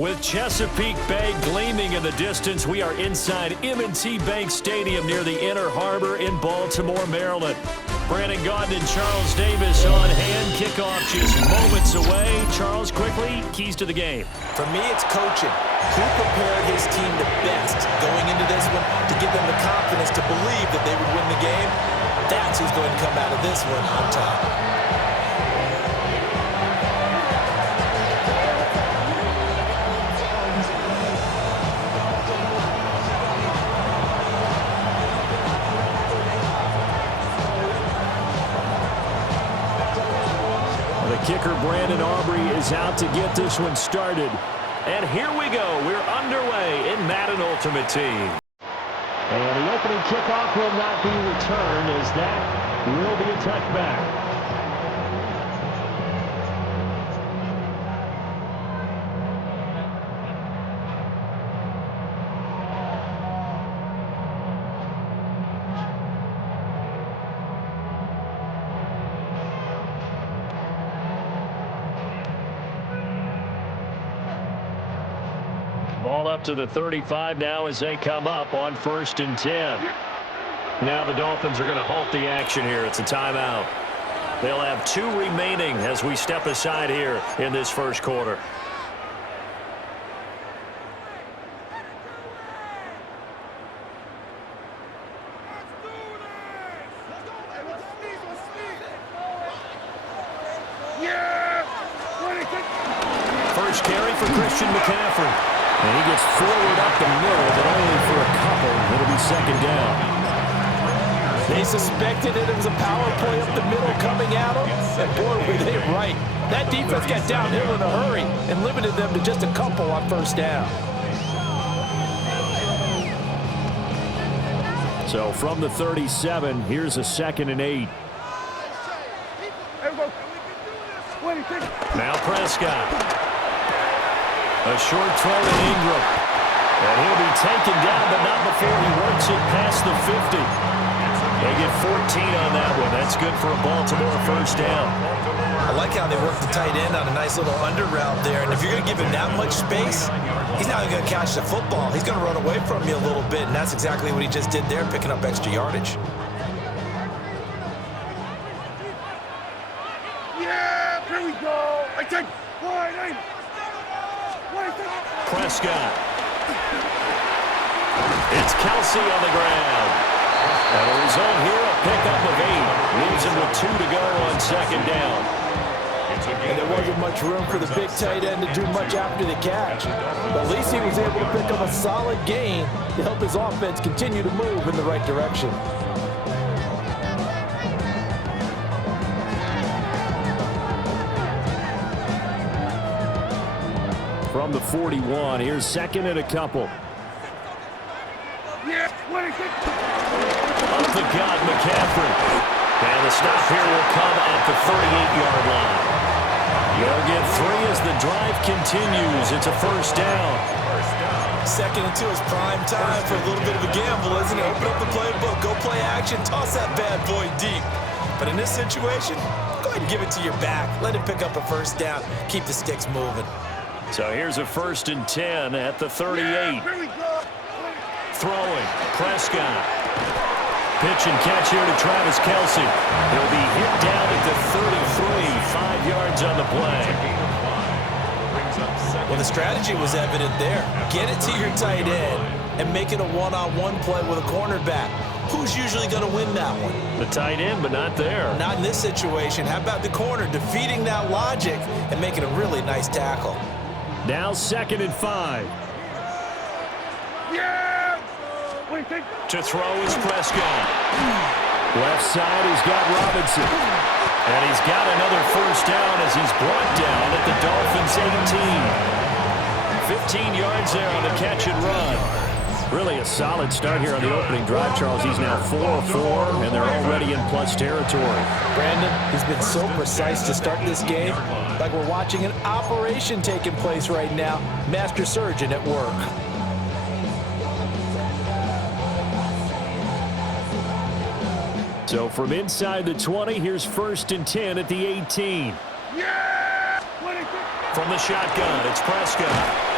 With Chesapeake Bay gleaming in the distance, we are inside M&T Bank Stadium near the Inner Harbor in Baltimore, Maryland. Brandon Gaudin and Charles Davis on hand. Kickoff just moments away. Charles, quickly, keys to the game. For me, it's coaching. Who prepared his team the best going into this one to give them the confidence to believe that they would win the game? That's who's going to come out of this one on top. Kicker Brandon Aubrey is out to get this one started. And here we go. We're underway in Madden Ultimate Team. And the opening kickoff will not be returned, as that will be a touchback. Ball up to the 35 now as they come up on 1st and 10. Now the Dolphins are going to halt the action here. It's a timeout. They'll have 2 remaining as we step aside here in this first quarter. First carry for Christian McCaffrey. And he gets forward up the middle, but only for a couple. It'll be 2nd down. They suspected it was a power play up the middle coming at them. And boy, were they right. That defense got downhill in a hurry and limited them to just a couple on 1st down. So from the 37, here's a 2nd and 8. Now Prescott. A short throw to Ingram. And he'll be taken down, but not before he works it past the 50. They get 14 on that one. That's good for a Baltimore 1st down. I like how they work the tight end on a nice little under route there. And if you're going to give him that much space, he's not even going to catch the football. He's going to run away from you a little bit, and that's exactly what he just did there, picking up extra yardage. Yeah, here we go. I take wide. Prescott. It's Kelsey on the ground. And a result here, a pickup of 8. Leaves him with 2 to go on 2nd down. And there wasn't much room for the big tight end to do much after the catch. But at least he was able to pick up a solid gain to help his offense continue to move in the right direction. From the 41, here's 2nd and a couple. Up the gut, McCaffrey. And the stop here will come at the 38-yard line. They'll get 3 as the drive continues. It's a 1st down. 2nd and 2 is prime time for a little bit of a gamble, isn't it? Open up the playbook, go play action, toss that bad boy deep. But in this situation, go ahead and give it to your back. Let him pick up a 1st down. Keep the sticks moving. So here's a 1st and 10 at the 38. Throwing, Prescott. Pitch and catch here to Travis Kelsey. He'll be hit down at the 33, 5 yards on the play. Well, the strategy was evident there. Get it to your tight end and make it a one-on-one play with a cornerback. Who's usually going to win that one? The tight end, but not there. Not in this situation. How about the corner defeating that logic and making a really nice tackle? Now 2nd and 5. To throw is Prescott. Left side, he's got Robinson. And he's got another 1st down as he's brought down at the Dolphins' 18. 15 yards there on the catch and run. Really a solid start here on the opening drive, Charles. He's now 4-4, and they're already in plus territory. Brandon, he's been so precise to start this game. Like we're watching an operation taking place right now. Master surgeon at work. So from inside the 20, here's 1st and 10 at the 18. From the shotgun, it's Prescott.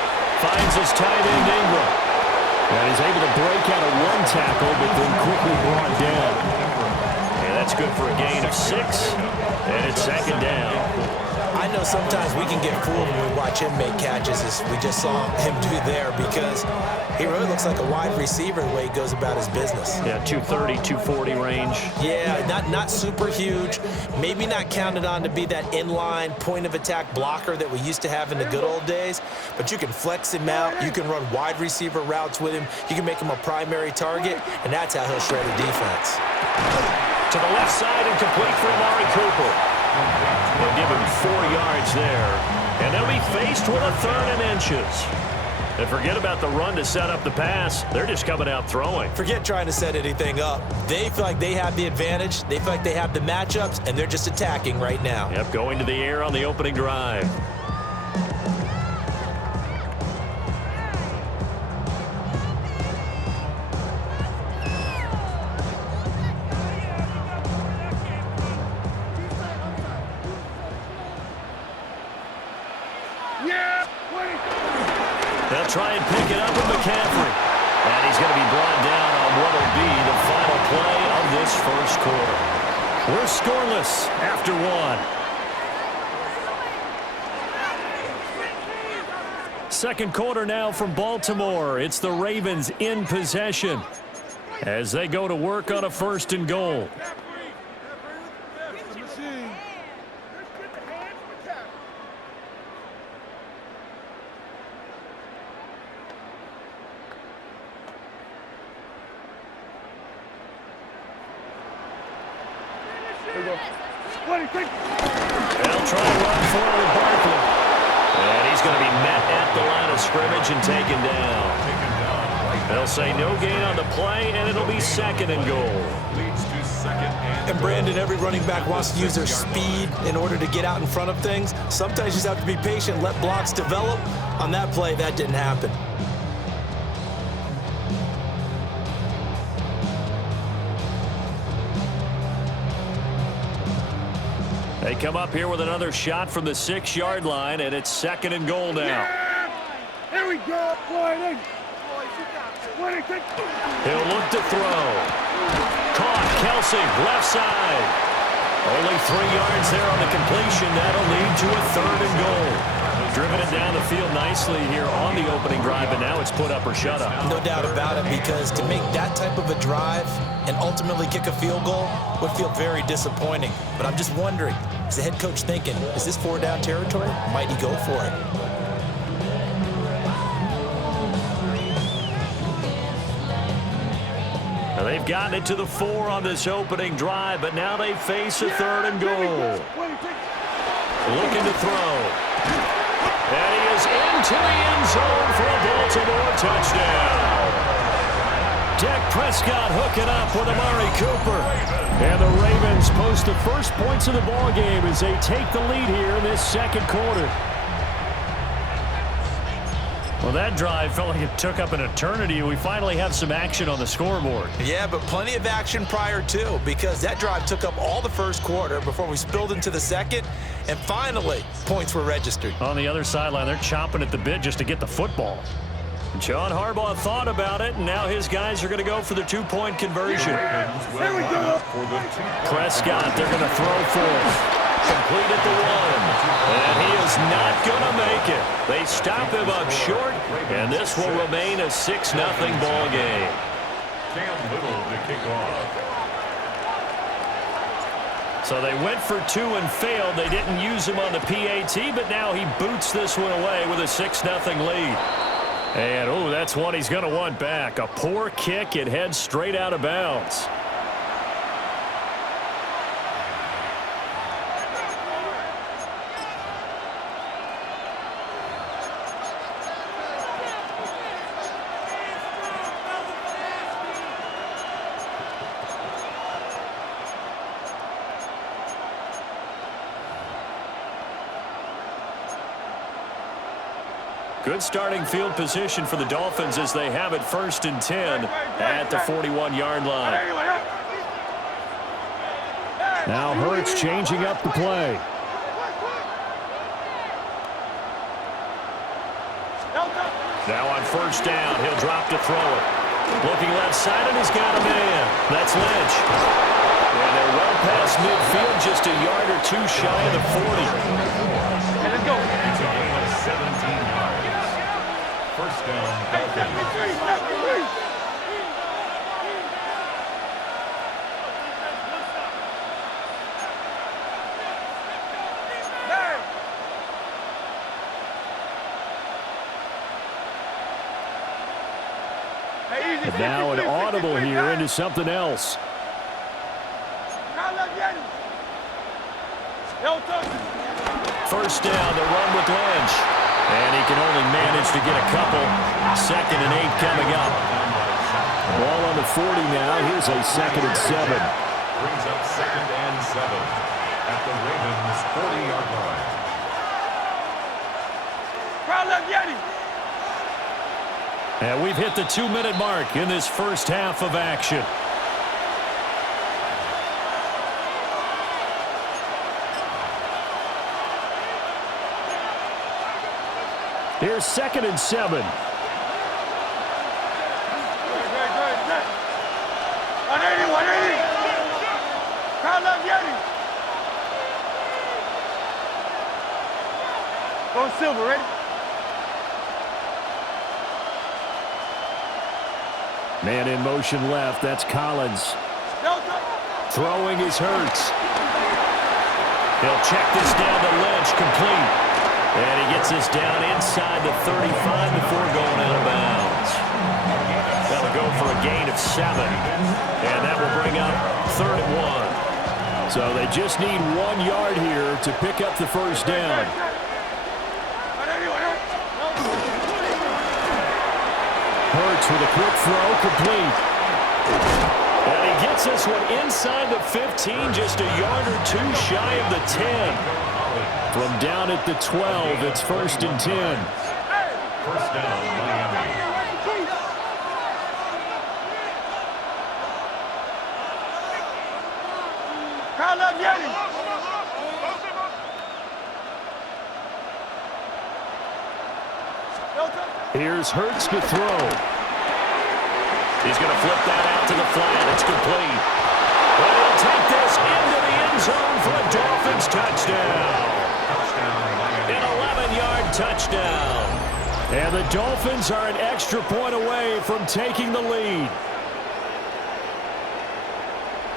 Finds his tight end, Ingram. And he's able to break out of one tackle, but then quickly brought down. And that's good for a gain of 6. And it's second down. I know sometimes we can get fooled when we watch him make catches, as we just saw him do there, because he really looks like a wide receiver the way he goes about his business. Yeah, 230, 240 range. Yeah, not super huge. Maybe not counted on to be that inline point-of-attack blocker that we used to have in the good old days, but you can flex him out. You can run wide receiver routes with him. You can make him a primary target, and that's how he'll shred a defense. To the left side and complete for Amari Cooper. They'll give him 4 yards there, and they'll be faced with a 3rd and inches. And forget about the run to set up the pass. They're just coming out throwing. Forget trying to set anything up. They feel like they have the advantage. They feel like they have the matchups, and they're just attacking right now. Yep, going to the air on the opening drive. They'll try and pick it up with McCaffrey. And he's going to be brought down on what will be the final play of this first quarter. We're scoreless after 1. Second quarter now from Baltimore. It's the Ravens in possession as they go to work on a 1st and goal. They'll try to run forward with Barkley. And he's going to be met at the line of scrimmage and taken down. They'll say no gain on the play, and it'll be 2nd and goal. And Brandon, every running back wants to use their speed in order to get out in front of things. Sometimes you just have to be patient, let blocks develop. On that play, that didn't happen. They come up here with another shot from the 6-yard line, and it's 2nd and goal now. Here we go. He'll look to throw. Caught. Kelsey, left side. Only 3 yards there on the completion. That'll lead to a 3rd and goal. Driven it down the field nicely here on the opening drive, and now it's put up or shut up. No doubt about it, because to make that type of a drive and ultimately kick a field goal would feel very disappointing. But I'm just wondering, is the head coach thinking, is this 4-down territory? Might he go for it? Now they've gotten it to the 4 on this opening drive, but now they face a 3rd and goal. Looking to throw. And he is into the end zone for a Baltimore touchdown. Dak Prescott hooking up with Amari Cooper. And the Ravens post the first points of the ballgame as they take the lead here in this 2nd quarter. Well, that drive felt like it took up an eternity, and we finally have some action on the scoreboard. Yeah, but plenty of action prior to, because that drive took up all the first quarter before we spilled into the 2nd, and finally, points were registered. On the other sideline, they're chomping at the bit just to get the football. John Harbaugh thought about it, and now his guys are going to go for the 2-point conversion. Here we go. Prescott, they're going to throw for. Complete at the 1. And he is not going to make it. They stop him up short, and this will remain a 6-0 ball game. Cam Little to kick off. So they went for 2 and failed. They didn't use him on the PAT, but now he boots this one away with a 6-0 lead. And, oh, that's one he's going to want back. A poor kick. It heads straight out of bounds. Good starting field position for the Dolphins as they have it 1st and 10 at the 41-yard line. Now Hurts changing up the play. Now on first down, he'll drop to throw it. Looking left side, and he's got a man. That's Lynch. And they're well past midfield, just a yard or two shy of the 40. Hey, let's go. It's a gain of 17 yards. First down, Dolphins. And now an audible here into something else. First down, the run with Lynch. And he can only manage to get a couple. 2nd and 8 coming up. Ball on the 40 now. Here's a 2nd and 7. Brings up 2nd and 7 at the Ravens' 40-yard line. Crowd left Yeti. And we've hit the 2-minute mark in this first half of action. Here's 2nd and 7. Good. 180. Crowd left Yeti. Go Silver, ready? Man in motion left. That's Collins. Throwing is Hurts. He'll check this down to Lynch, complete. And he gets this down inside the 35 before going out of bounds. That'll go for a gain of 7. And that will bring up 3rd and 1. So they just need 1 yard here to pick up the first down. Hurts with a quick throw, complete. And he gets this one inside the 15, just a yard or two shy of the 10. From down at the 12, it's 1st and 10. First down, Miami. Crowd left Yeti. Here's Hurts to throw. He's going to flip that out to the flat. It's complete. And he'll take this into the end zone for a Dolphins touchdown. An 11-yard touchdown. And the Dolphins are an extra point away from taking the lead.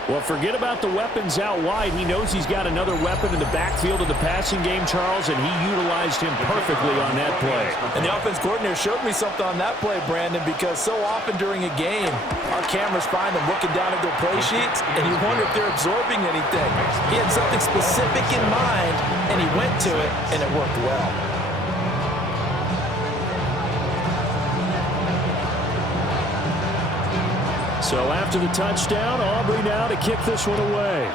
Well, forget about the weapons out wide. He knows he's got another weapon in the backfield of the passing game, Charles, and he utilized him perfectly on that play. And the offense coordinator showed me something on that play, Brandon, because so often during a game, our cameras find them looking down at their play sheets, and you wonder if they're absorbing anything. He had something specific in mind, and he went to it, and it worked well. So after the touchdown, Aubrey now to kick this one away.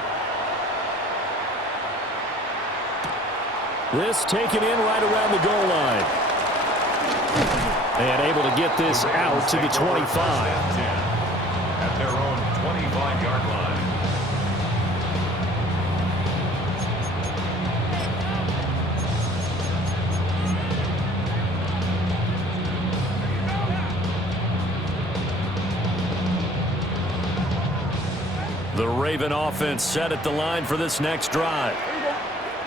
This taken in right around the goal line. And able to get this out to the 25. At their own 25-yard line. The Raven offense set at the line for this next drive.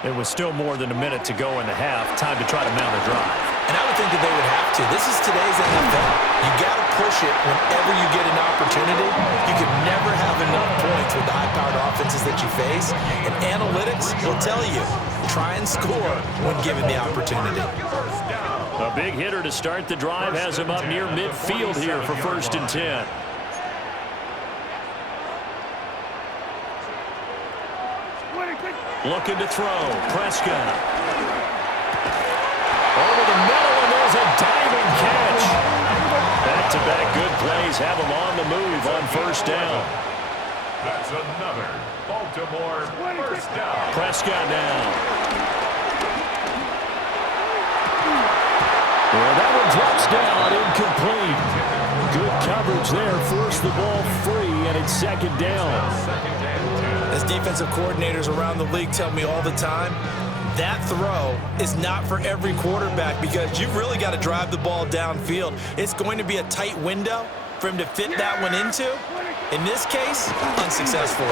It was still more than a minute to go in the half. Time to try to mount a drive. And I would think that they would have to. This is today's NFL. You got to push it whenever you get an opportunity. You can never have enough points with the high-powered offenses that you face. And analytics will tell you, try and score when given the opportunity. A big hitter to start the drive has him up near midfield here for 1st and 10. Looking to throw. Prescott. Over the middle, and there's a diving catch. Back-to-back good plays have him on the move on 1st down. That's another Baltimore first down. Prescott now. Well, that one drops down, incomplete. Good coverage there, forced the ball free, and it's 2nd down. As defensive coordinators around the league tell me all the time, that throw is not for every quarterback because you've really got to drive the ball downfield. It's going to be a tight window for him to fit that one into. In this case, unsuccessfully.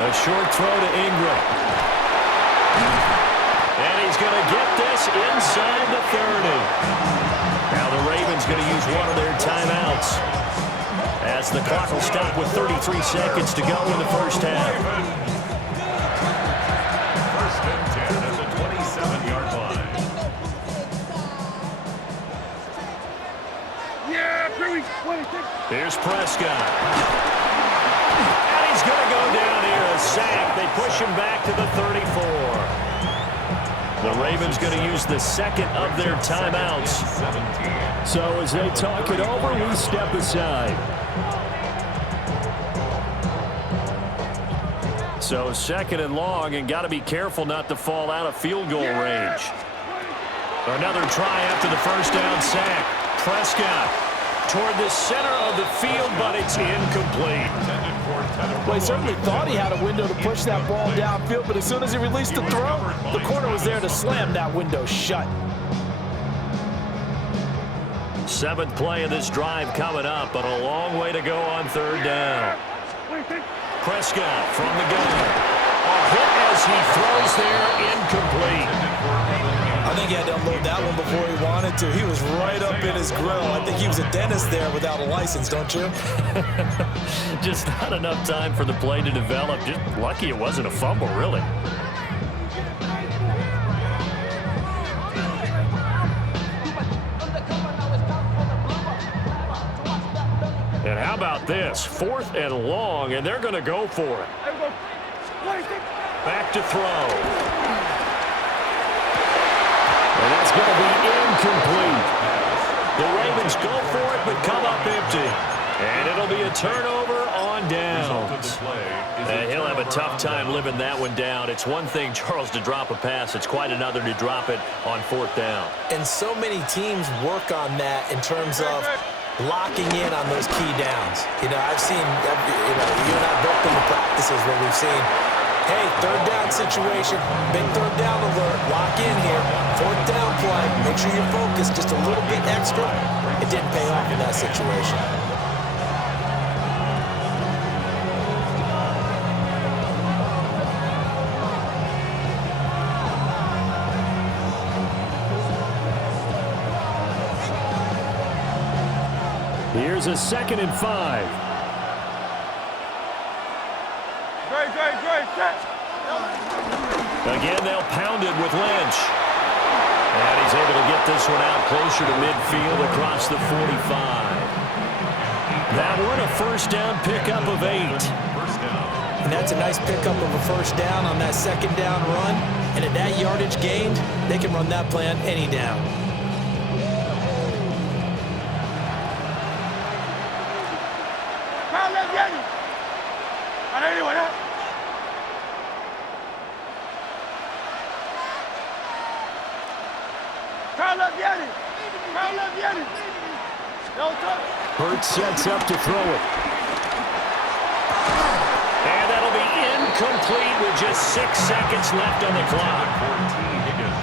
A short throw to Ingram. And he's going to get this inside the 30. Now the Ravens going to use one of their timeouts as the clock will stop with 33 seconds to go in the first half. First and 10 at the 27-yard line. Yeah, Perry. Here's Prescott. And he's going to go down here, a sack. They push him back to the 34. The Ravens going to use the second of their timeouts. So as they talk it over, we step aside. So second and long, and got to be careful not to fall out of field goal range. Another try after the first down sack. Prescott toward the center of the field, but it's incomplete. Well, he certainly thought he had a window to push that ball downfield, but as soon as he released the throw, the corner was there to slam that window shut. Seventh play of this drive coming up, but a long way to go on third down. Prescott from the gun. A hit as he throws there, incomplete. I think he had to unload that one before he wanted to. He was right up in his grill. I think he was a dentist there without a license, don't you? Just not enough time for the play to develop. Just lucky it wasn't a fumble, really. And how about this? 4th and long, and they're going to go for it. Back to throw. And that's going to be incomplete. The Ravens go for it, but come up empty. And it'll be a turnover on downs. He'll have a tough time living that one down. It's one thing, Charles, to drop a pass. It's quite another to drop it on 4th down. And so many teams work on that in terms of locking in on those key downs. You know, I've seen, you and I both been to practices where we've seen, hey, third down situation, big third down alert, lock in here, 4th down play, make sure you're focused just a little bit extra. It didn't pay off in that situation. Here's a 2nd and 5. Again, they'll pound it with Lynch. And he's able to get this one out closer to midfield across the 45. That one, a first down pickup of 8. And that's a nice pickup of a first down on that 2nd down run. And at that yardage gained, they can run that play on any down. Hurts sets up to throw it. And that'll be incomplete with just 6 seconds left on the clock.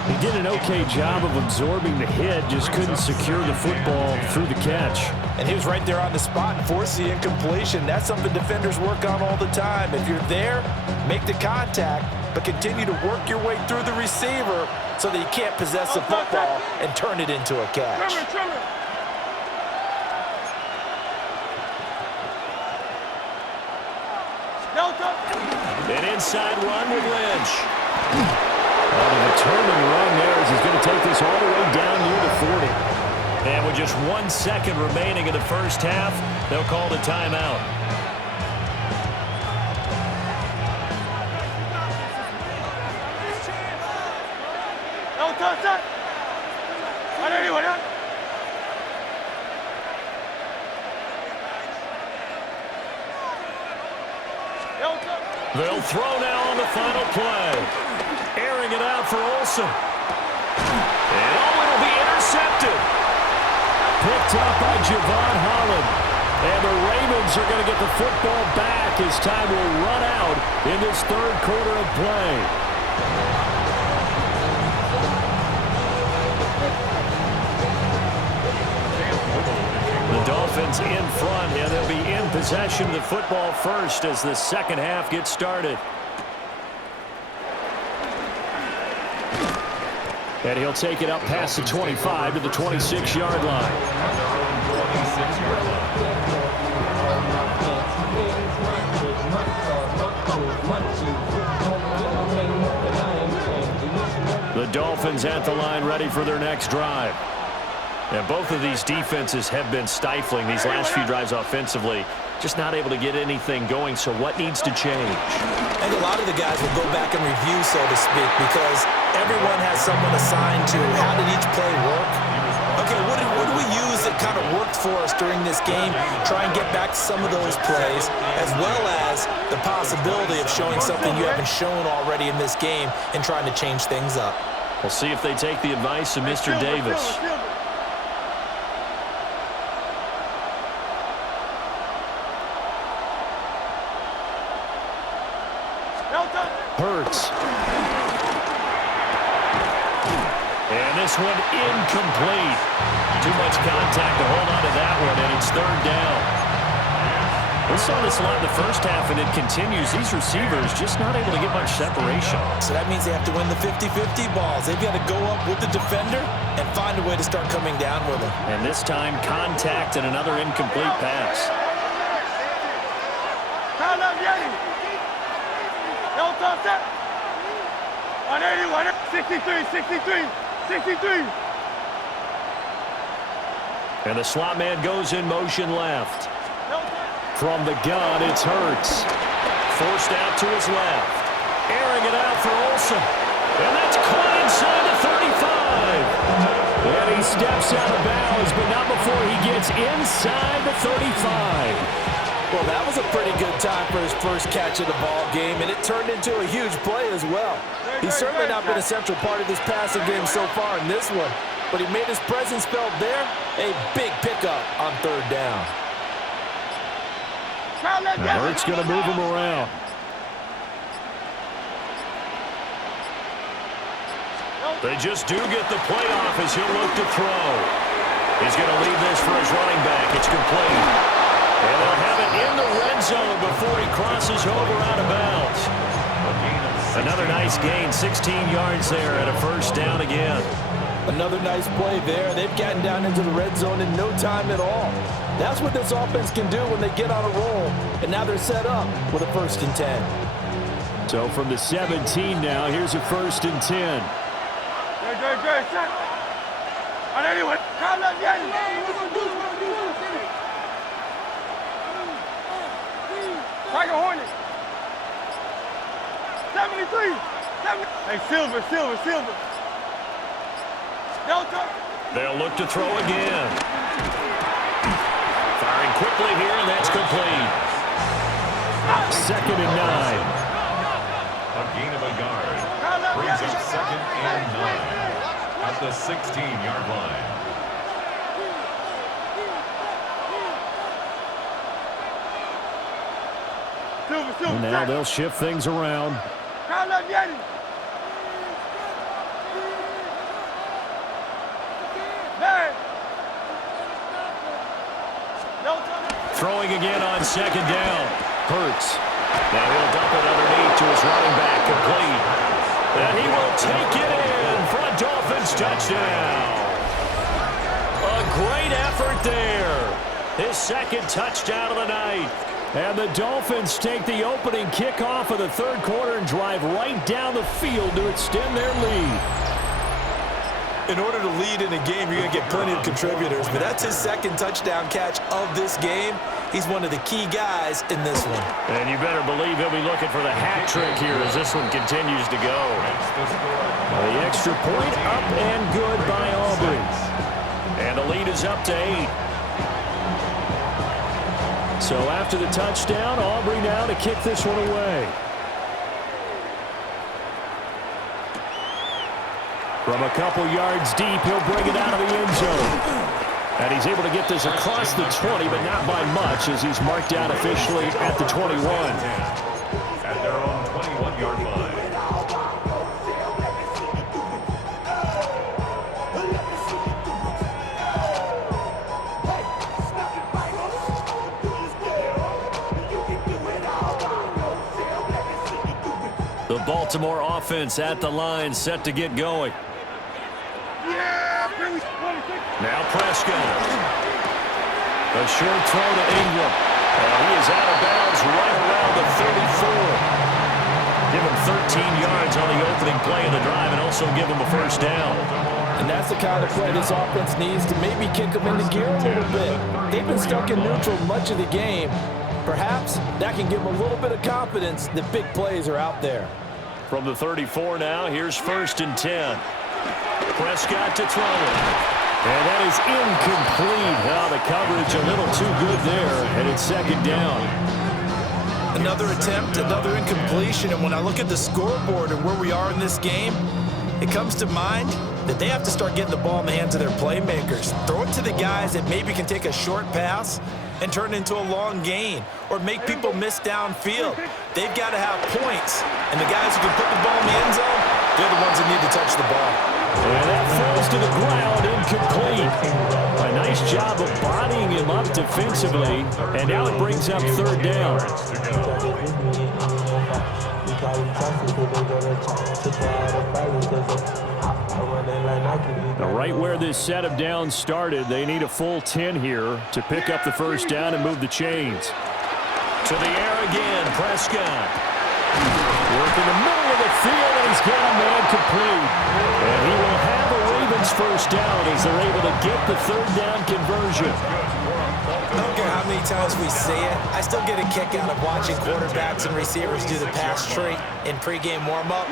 He did an okay job of absorbing the hit, just couldn't secure the football through the catch. And he was right there on the spot and forced the incompletion. That's something defenders work on all the time. If you're there, make the contact, but continue to work your way through the receiver so that you can't possess the football and turn it into a catch. An inside run with Lynch. A determined run there as he's going to take this all the way down near the 40. And with just 1 second remaining in the first half, they'll call the timeout. They'll throw now on the final play. Airing it out for Olsen. And it'll be intercepted. Picked up by Javon Holland. And the Ravens are going to get the football back as time will run out in this third quarter of play. The Dolphins in front, and they'll be in possession of the football first as the second half gets started. And he'll take it up past the 25 to the 26-yard line. The Dolphins at the line ready for their next drive. And both of these defenses have been stifling these last few drives offensively. Just not able to get anything going, so what needs to change? I think a lot of the guys will go back and review, so to speak, because everyone has someone assigned to how did each play work. Okay, what do we use that kind of worked for us during this game? Try and get back to some of those plays, as well as the possibility of showing something you haven't shown already in this game and trying to change things up. We'll see if they take the advice of Mr. Davis. Hurts. And this one incomplete. Too much contact to hold on to that one, and it's third down. We saw this a lot in the first half, and it continues. These receivers just not able to get much separation. So that means they have to win the 50-50 balls. They've got to go up with the defender and find a way to start coming down with them. And this time, contact and another incomplete pass. Time up, Yeti. No top set. 180, 63. And the slot man goes in motion left. From the gun, it's Hurts. Forced out to his left. Airing it out for Olsen. And that's caught inside the 35. And he steps out of bounds, but not before he gets inside the 35. Well, that was a pretty good time for his first catch of the ball game, and it turned into a huge play as well. He's certainly not been a central part of this passing game so far in this one, but he made his presence felt there. A big pickup on third down. Hurts going to move him around. They just do get the play off as he'll look to throw. He's going to leave this for his running back. It's complete. And they'll have it in the red zone before he crosses over out of bounds. Another nice gain, 16 yards there and a first down again. Another nice play there. They've gotten down into the red zone in no time at all. That's what this offense can do when they get on a roll. And now they're set up with a 1st and 10. So from the 17 now, here's a 1st and 10. Good. Set. 181. Time up, Yeti. Tiger Hornet. 73. Hey, Silver. Delta. They'll look to throw again. Firing quickly here, and that's complete. 2nd and 9. A gain of a yard. Brings up 2nd and 9 at the 16-yard line. Silver. Now they'll shift things around. Time up, Yeti. Throwing again on 2nd down. Hurts. Now he'll dump it underneath to his running back, complete. And he will take it in for a Dolphins touchdown. A great effort there. His 2nd touchdown of the night. And the Dolphins take the opening kickoff of the 3rd quarter and drive right down the field to extend their lead. In order to lead in a game, you're going to get plenty of contributors, but that's his 2nd touchdown catch of this game. He's one of the key guys in this one. And you better believe he'll be looking for the hat trick here as this one continues to go. The extra point up and good by Aubrey. And the lead is up to 8. So after the touchdown, Aubrey now to kick this one away. From a couple yards deep, he'll bring it out of the end zone. And he's able to get this across the 20, but not by much, as he's marked out officially at the 21. At their own 21-yard line. The Baltimore offense at the line, set to get going. Now Prescott. A short throw to Ingram. And he is out of bounds right around the 34. Give him 13 yards on the opening play of the drive and also give him a first down. And that's the kind of play this offense needs to maybe kick them into gear a little bit. They've been stuck in neutral much of the game. Perhaps that can give them a little bit of confidence that big plays are out there. From the 34 now, here's 1st and 10. Prescott to throw it. And that is incomplete. Oh, the coverage a little too good there, and it's 2nd down. Another attempt, another incompletion, and when I look at the scoreboard and where we are in this game, it comes to mind that they have to start getting the ball in the hands of their playmakers. Throw it to the guys that maybe can take a short pass and turn it into a long gain or make people miss downfield. They've got to have points, and the guys who can put the ball in the end zone, they're the ones that need to touch the ball. And that falls to the ground, incomplete. A nice job of bodying him up defensively, and now it brings up 3rd down. Now, right where this set of downs started, they need a full 10 here to pick up the first down and move the chains. To the air again, Prescott. Work in the middle of the field, and he's got a man complete. And he will have a Ravens first down as they're able to get the 3rd down conversion. I don't care how many times we see it, I still get a kick out of watching quarterbacks and receivers do the pass tree in pregame warm-up.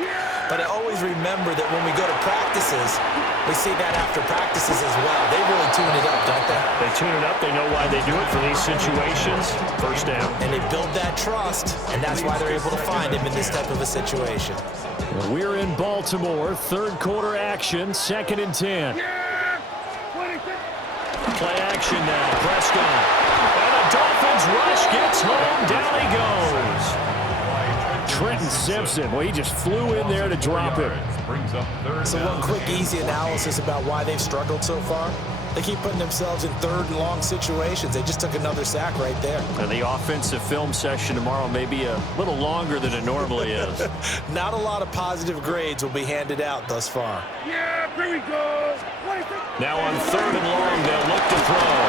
But I always remember that when we go to practices, we see that after practices as well. They really tune it up, don't they? They tune it up. They know why they do it for these situations. First down. And they build that trust, and that's why they're able to find him in this type of a situation. We're in Baltimore. 3rd quarter action. 2nd and 10. Play action now. Prescott. And the Dolphins rush gets home. Down he goes. Trenton Simpson, well, he just flew in there to drop it. So one quick, easy analysis about why they've struggled so far. They keep putting themselves in 3rd and long situations. They just took another sack right there. And the offensive film session tomorrow may be a little longer than it normally is. Not a lot of positive grades will be handed out thus far. Yeah, here we go. Now on 3rd and long, they'll look to throw.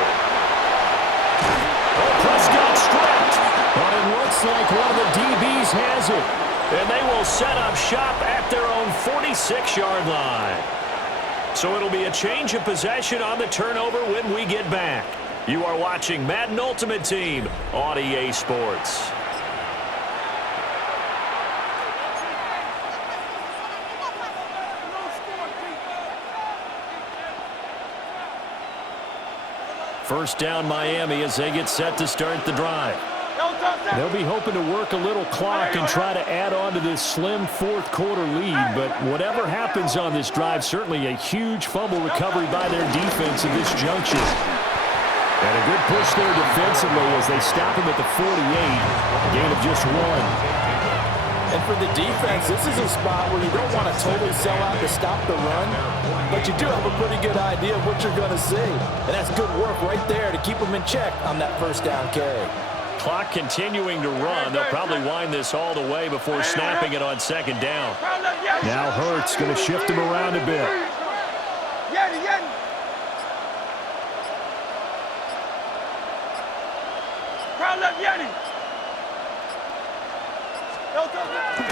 Oh, Prescott stripped. But it looks like one of the DBs has it. And they will set up shop at their own 46-yard line. So it'll be a change of possession on the turnover when we get back. You are watching Madden Ultimate Team on EA Sports. First down Miami as they get set to start the drive. They'll be hoping to work a little clock and try to add on to this slim 4th quarter lead, but whatever happens on this drive, certainly a huge fumble recovery by their defense at this junction. And a good push there defensively as they stop him at the 48, a gain of just 1. And for the defense, this is a spot where you don't want to totally sell out to stop the run, but you do have a pretty good idea of what you're going to see. And that's good work right there to keep them in check on that first down carry. Clock continuing to run. They'll probably wind this all the way before snapping it on 2nd down. Now Hurts going to shift him around a bit.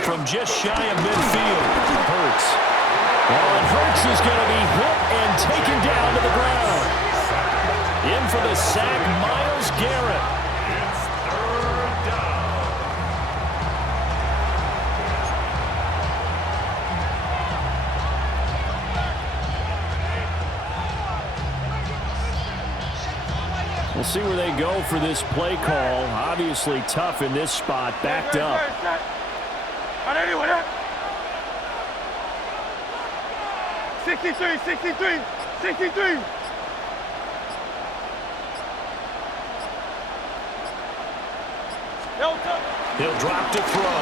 From just shy of midfield, Hurts. And Hurts is going to be hit and taken down to the ground. In for the sack, Myles Garrett. We'll see where they go for this play call. Obviously tough in this spot, backed up. 63, 63, 63. He'll drop to throw.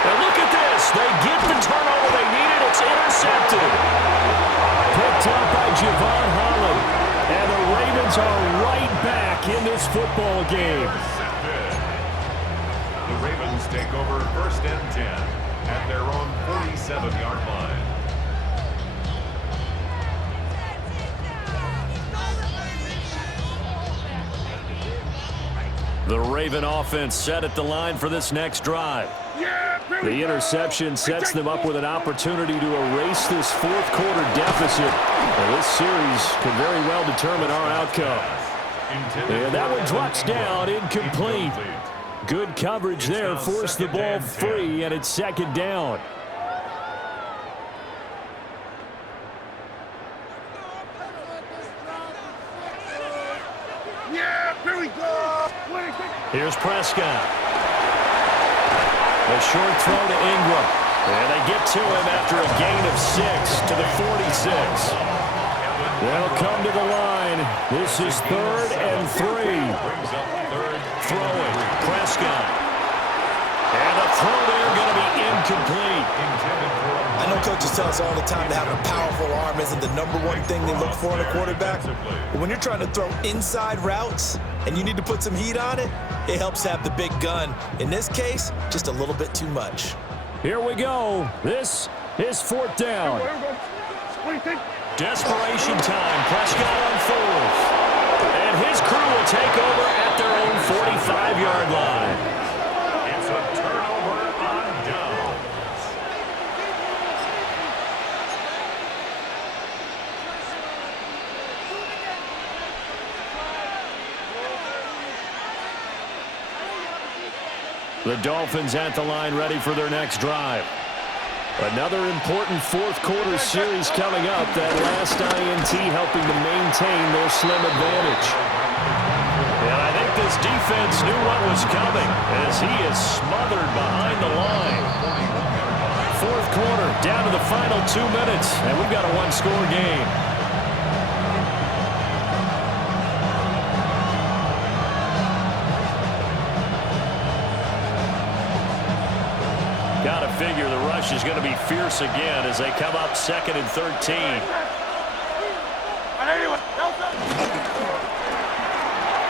Now look at this. They get the turnover they needed. It's intercepted. Picked up by Javon Holland. And the Ravens are right back in this football game. The Ravens take over 1st and 10 at their own 47-yard line. The Raven offense set at the line for this next drive. The interception sets them up with an opportunity to erase this fourth quarter deficit. And this series could very well determine our outcome. And that one drops down, incomplete. Good coverage there, forced the ball free, and it's 2nd down. Here we go. Here's Prescott. A short throw to Ingram. And they get to him after a gain of 6 to the 46. They'll come to the line. This is 3rd and 3. Throwing. Prescott. And the throw there going to be incomplete. I know coaches tell us all the time that having a powerful arm isn't the #1 thing they look for in a quarterback. But when you're trying to throw inside routes and you need to put some heat on it, it helps have the big gun. In this case, just a little bit too much. Here we go. This is 4th down. What do you think? Desperation time. Prescott on 4th. And his crew will take over at their own 45-yard line. It's a turnover on downs. The Dolphins at the line ready for their next drive. Another important fourth quarter series coming up. That last INT helping to maintain their slim advantage. And I think this defense knew what was coming as he is smothered behind the line. Fourth quarter, down to the final 2 minutes, and we've got a one-score game. Got to figure the rush is going to be fierce again as they come up 2nd and 13.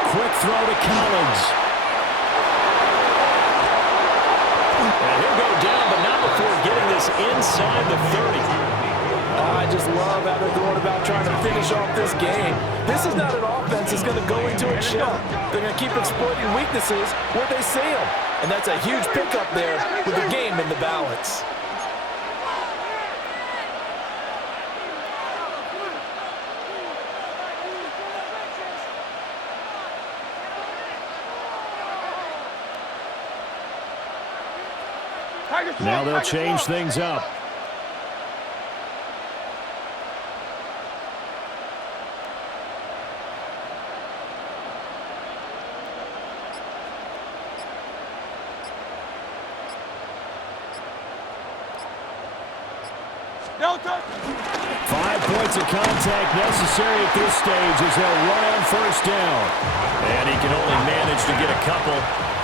Quick throw to Collins. And he'll go down, but not before getting this inside the 30. I just love how they're going about trying to finish off this game. This is not an offense that's going to go into a shell. They're going to keep exploiting weaknesses where they see them. And that's a huge pickup there with the game in the balance. Now they'll change things up. Delta. 5 points of contact necessary at this stage as they'll run on 1st down. And he can only manage to get a couple.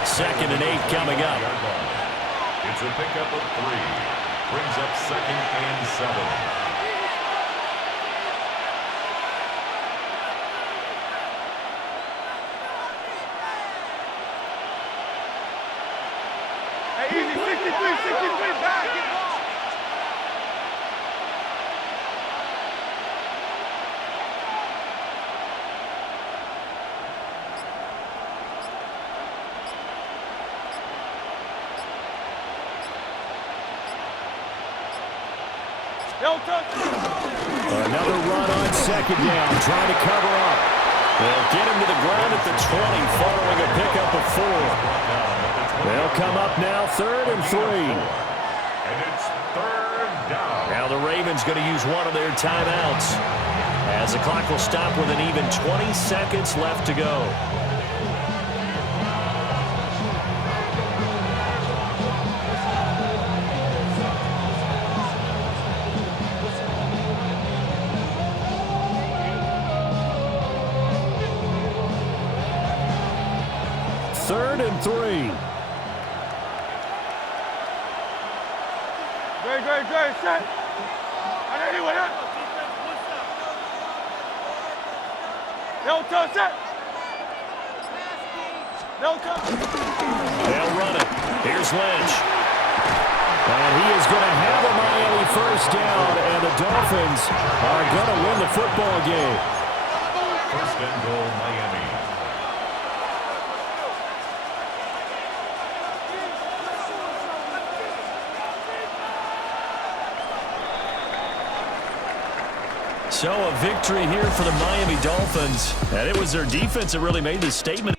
2nd and 8 coming up. It's a pickup of 3. Brings up 2nd and 7. Hey, easy, 63, back. Another run on 2nd down, trying to cover up. They'll get him to the ground at the 20 following a pickup of 4. They'll come up now 3rd and 3. And it's 3rd down. Now the Ravens going to use one of their timeouts as the clock will stop with an even 20 seconds left to go. Third and 3. Great, set. Anyone up? Delta, set. Delta. They'll run it. Here's Lynch. And he is going to have a Miami first down, and the Dolphins are going to win the football game. First and goal, Miami. So a victory here for the Miami Dolphins. And it was their defense that really made this statement.